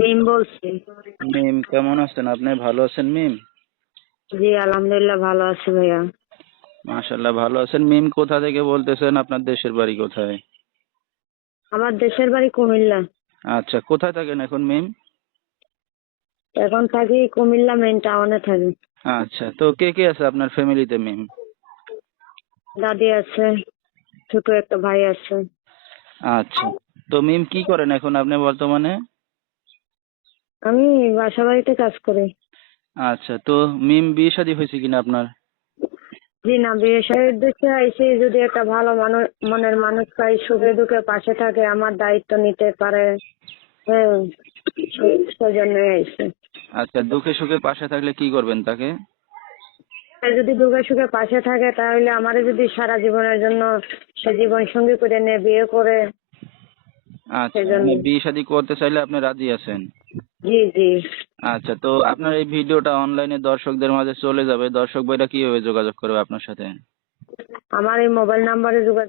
মিম বলছি। মিম, কেমন আছেন আপনি? ভালো আছেন মিম? জি আলহামদুলিল্লাহ ভালো আছি ভাইয়া। মাশাআল্লাহ, ভালো আছেন। মিম, কোথা থেকে বলতেছেন? আপনার দেশের বাড়ি কোথায়? আমার দেশের বাড়ি কুমিল্লা। আচ্ছা, কোথায় থাকেন এখন মিম? এখন থাকি কুমিল্লা মেইন টাউনে থাকি। আচ্ছা, তো কে কে আছে আপনার ফ্যামিলিতে মিম? দাদি আছে, ছোট একটা ভাই আছে। আচ্ছা, তো মিম কি করেন এখন আপনি বর্তমানে? আমি বাসা বাড়িতে কাজ করি। আচ্ছা, তো মিম, বিয়ে শাদী হয়েছে কিনা আপনার? জি না, বিয়ে শাদীর দেশে আইসি, যদি একটা ভালো মানুষ মনের মানুষ পাই, সুখে দুঃখে পাশে থাকে, আমার দায়িত্ব নিতে পারে। হ্যাঁ, সেজন্যই আইসি। আচ্ছা, দুঃখে সুখে পাশে থাকলে কি করবেন তাকে? আর যদি দুঃখে সুখে পাশে থাকে তাহলে আমারে যদি সারা জীবনের জন্য সে জীবন সঙ্গী করে নিয়ে বিয়ে করে, আচ্ছা, সেজন্য। মানে বিয়ে শাদী করতে চাইলে আপনি রাজি আছেন? জি জি। আচ্ছা, তো আপনার এই ভিডিওটা অনলাইনে দর্শকদের মাঝে চলে যাবে, দর্শক ভাইরা কিভাবে যোগাযোগ করবে আপনার সাথে? আমার এই মোবাইল নাম্বারে যোগাযোগ